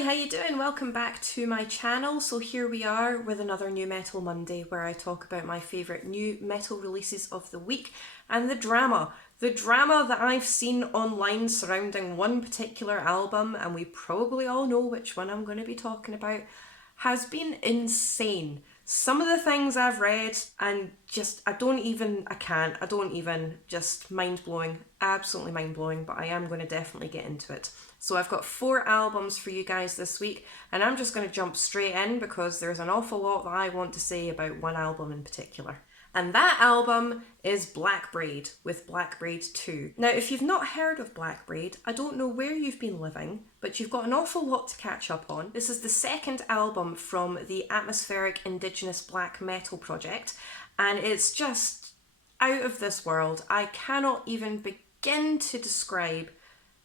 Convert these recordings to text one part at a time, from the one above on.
Hi, how you doing? Welcome back to my channel. So here we are with another New Metal Monday where I talk about my favourite new metal releases of the week and the drama that I've seen online surrounding one particular album, and we probably all know which one I'm going to be talking about, has been insane. Some of the things I've read and just, just mind-blowing, absolutely mind-blowing, but I am going to definitely get into it. So I've got 4 albums for you guys this week, and I'm just going to jump straight in because there's an awful lot that I want to say about one album in particular. And that album is Blackbraid with Blackbraid II. Now, if you've not heard of Blackbraid, I don't know where you've been living, but you've got an awful lot to catch up on. This is the second album from the atmospheric indigenous black metal project, and it's just out of this world. I cannot even begin to describe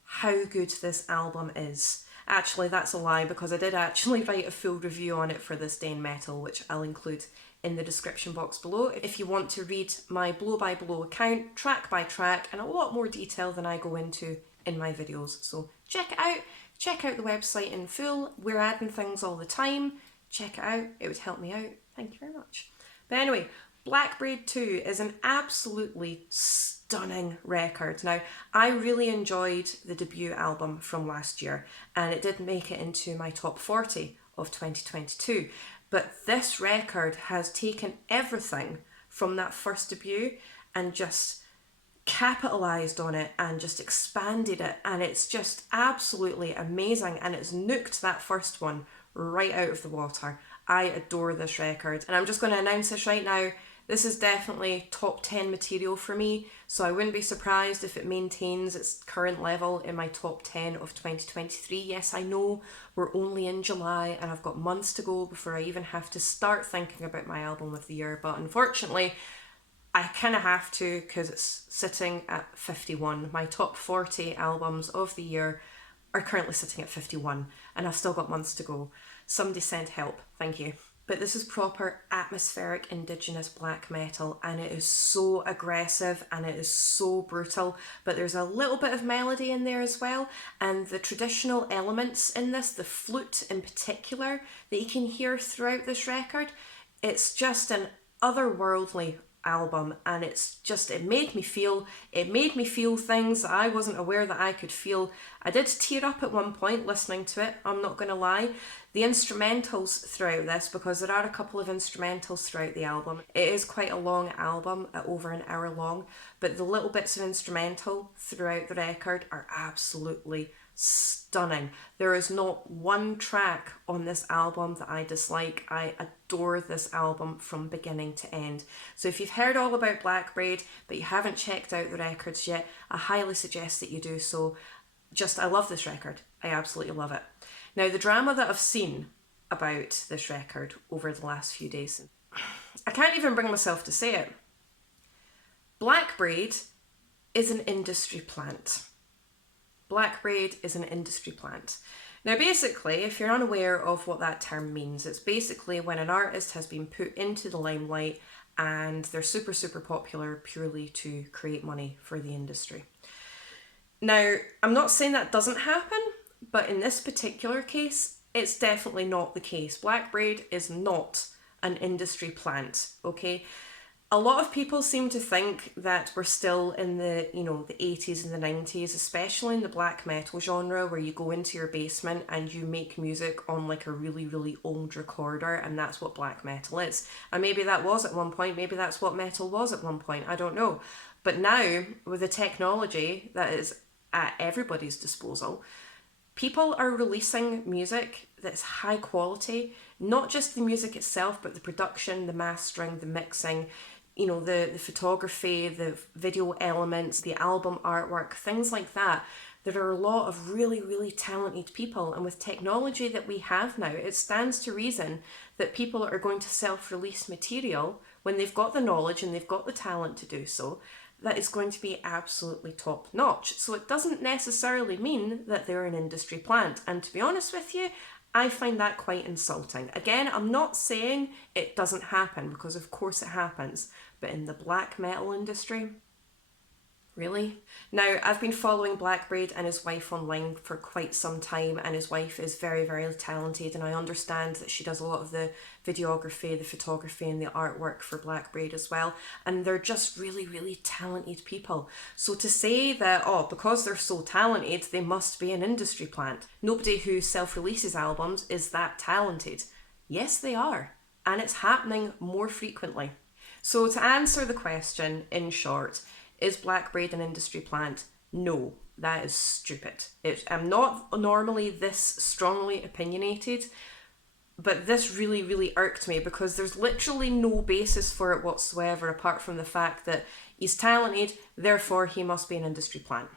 how good this album is. Actually, that's a lie, because I did actually write a full review on it for This Day in Metal, which I'll include in the description box below if you want to read my blow-by-blow account, track by track, and a lot more detail than I go into in my videos. So check it out. Check out the website in full. We're adding things all the time. Check it out. It would help me out. Thank you very much. But anyway, Blackbraid II is an absolutely stunning record. Now, I really enjoyed the debut album from last year, and it did make it into my top 40 of 2022. But this record has taken everything from that first debut and just capitalised on it and just expanded it, and it's just absolutely amazing, and it's nuked that first one right out of the water. I adore this record, and I'm just going to announce this right now. This is definitely top 10 material for me, so I wouldn't be surprised if it maintains its current level in my top 10 of 2023. Yes, I know we're only in July and I've got months to go before I even have to start thinking about my album of the year, but unfortunately I kind of have to because it's sitting at 51. My top 40 albums of the year are currently sitting at 51 and I've still got months to go. Somebody send help, thank you. But this is proper atmospheric indigenous black metal, and it is so aggressive and it is so brutal, but there's a little bit of melody in there as well, and the traditional elements in this, the flute in particular, that you can hear throughout this record, it's just an otherworldly album, and it made me feel things that I wasn't aware that I could feel. I did tear up at one point listening to it, I'm not going to lie. The instrumentals throughout this, because there are a couple of instrumentals throughout the album, it is quite a long album at over an hour long, but the little bits of instrumental throughout the record are absolutely stunning. There is not one track on this album that I dislike. I adore this album from beginning to end. So if you've heard all about Blackbraid but you haven't checked out the records yet, I highly suggest that you do so. I love this record. I absolutely love it. Now, the drama that I've seen about this record over the last few days, I can't even bring myself to say it. Blackbraid is an industry plant. Blackbraid is an industry plant. Now, basically, if you're unaware of what that term means, it's basically when an artist has been put into the limelight and they're super, super popular purely to create money for the industry. Now, I'm not saying that doesn't happen, but in this particular case, it's definitely not the case. Blackbraid is not an industry plant, okay? A lot of people seem to think that we're still in the 80s and the 90s, especially in the black metal genre, where you go into your basement and you make music on like a really, really old recorder, and that's what black metal is. And maybe that was at one point, maybe that's what metal was at one point, I don't know. But now, with the technology that is at everybody's disposal, people are releasing music that's high quality, not just the music itself, but the production, the mastering, the mixing, the photography, the video elements, the album artwork, things like that. There are a lot of really, really talented people, and with technology that we have now, it stands to reason that people are going to self-release material when they've got the knowledge and they've got the talent to do so, that is going to be absolutely top notch. So it doesn't necessarily mean that they're an industry plant. And to be honest with you, I find that quite insulting. Again, I'm not saying it doesn't happen, because of course it happens. But in the black metal industry, Really? Now, I've been following Blackbraid and his wife online for quite some time, and his wife is very, very talented, and I understand that she does a lot of the videography, the photography, and the artwork for Blackbraid as well, and they're just really, really talented people. So to say that, oh, because they're so talented, they must be an industry plant. Nobody who self-releases albums is that talented. Yes, they are, and it's happening more frequently. So to answer the question, in short, is Blackbraid an industry plant? No, that is stupid. I'm not normally this strongly opinionated, but this really, really irked me because there's literally no basis for it whatsoever apart from the fact that he's talented, therefore he must be an industry plant.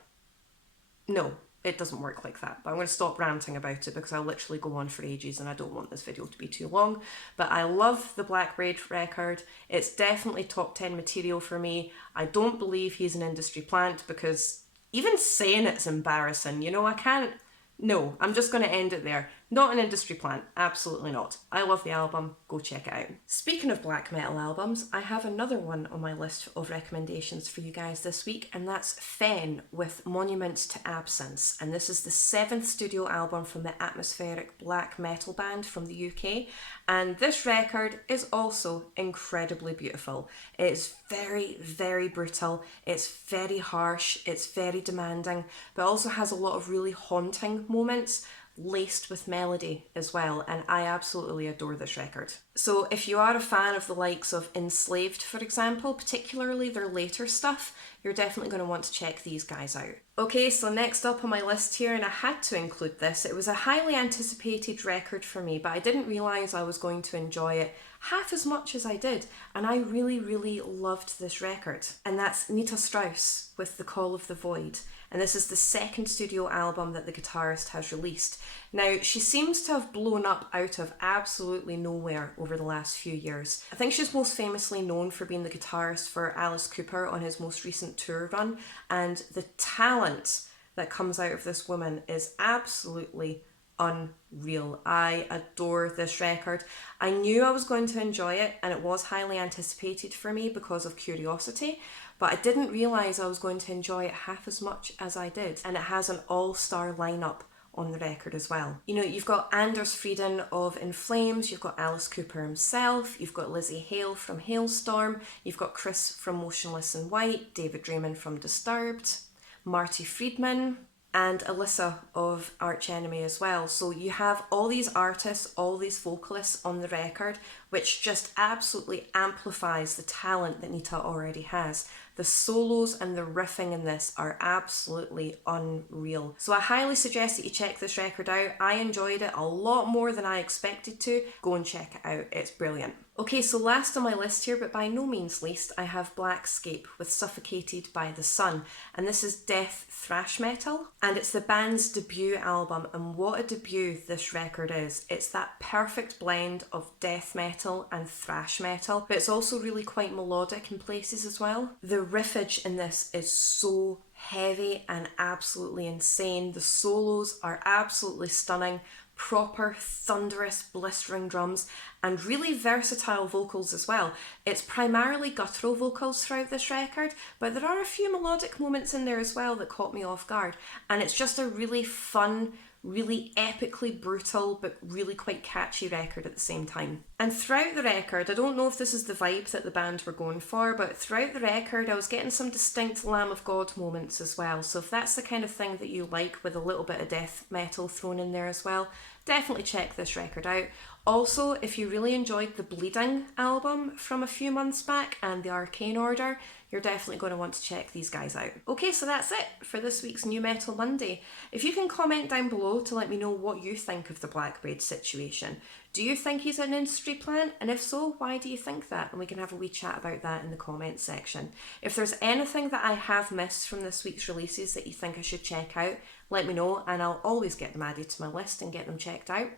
No, it doesn't work like that. But I'm going to stop ranting about it because I'll literally go on for ages and I don't want this video to be too long. But I love the Blackbraid record. It's definitely top 10 material for me. I don't believe he's an industry plant because even saying it's embarrassing, you know, I can't. No, I'm just going to end it there. Not an industry plant, absolutely not. I love the album, go check it out. Speaking of black metal albums, I have another one on my list of recommendations for you guys this week, and that's Fenn with Monuments to Absence. And this is the 7th studio album from the atmospheric black metal band from the UK. And this record is also incredibly beautiful. It's very, very brutal, it's very harsh, it's very demanding, but also has a lot of really haunting moments laced with melody as well, and I absolutely adore this record. So if you are a fan of the likes of Enslaved, for example, particularly their later stuff, you're definitely going to want to check these guys out. Okay, so next up on my list here, and I had to include this, it was a highly anticipated record for me, but I didn't realise I was going to enjoy it half as much as I did, and I really, really loved this record. And that's Nita Strauss with The Call of the Void. And this is the 2nd studio album that the guitarist has released. Now, she seems to have blown up out of absolutely nowhere over the last few years. I think she's most famously known for being the guitarist for Alice Cooper on his most recent tour run, and the talent that comes out of this woman is absolutely unreal. I adore this record. I knew I was going to enjoy it, and it was highly anticipated for me because of curiosity, but I didn't realise I was going to enjoy it half as much as I did. And it has an all-star lineup on the record as well. You know, you've got Anders Frieden of In Flames, you've got Alice Cooper himself, you've got Lizzie Hale from Hailstorm, you've got Chris from Motionless in White, David Draiman from Disturbed, Marty Friedman, and Alyssa of Arch Enemy as well. So you have all these artists, all these vocalists on the record, which just absolutely amplifies the talent that Nita already has. The solos and the riffing in this are absolutely unreal. So I highly suggest that you check this record out. I enjoyed it a lot more than I expected to. Go and check it out, it's brilliant. Okay, so last on my list here, but by no means least, I have Blackscape with Suffocated by the Sun. And this is death thrash metal, and it's the band's debut album, and what a debut this record is. It's that perfect blend of death metal and thrash metal, but it's also really quite melodic in places as well. The riffage in this is so heavy and absolutely insane. The solos are absolutely stunning. Proper, thunderous, blistering drums, and really versatile vocals as well. It's primarily guttural vocals throughout this record, but there are a few melodic moments in there as well that caught me off guard. And it's just a really fun, really epically brutal, but really quite catchy record at the same time. And throughout the record, I don't know if this is the vibe that the band were going for, but throughout the record I was getting some distinct Lamb of God moments as well. So if that's the kind of thing that you like with a little bit of death metal thrown in there as well, definitely check this record out. Also, if you really enjoyed the Bleeding album from a few months back and the Arcane Order, you're definitely going to want to check these guys out. Okay, so that's it for this week's New Metal Monday. If you can comment down below to let me know what you think of the Blackbraid situation. Do you think he's an industry plant? And if so, why do you think that? And we can have a wee chat about that in the comments section. If there's anything that I have missed from this week's releases that you think I should check out, let me know and I'll always get them added to my list and get them checked out.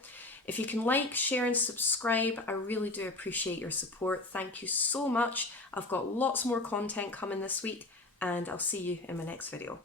If you can like, share and subscribe, I really do appreciate your support. Thank you so much. I've got lots more content coming this week and I'll see you in my next video.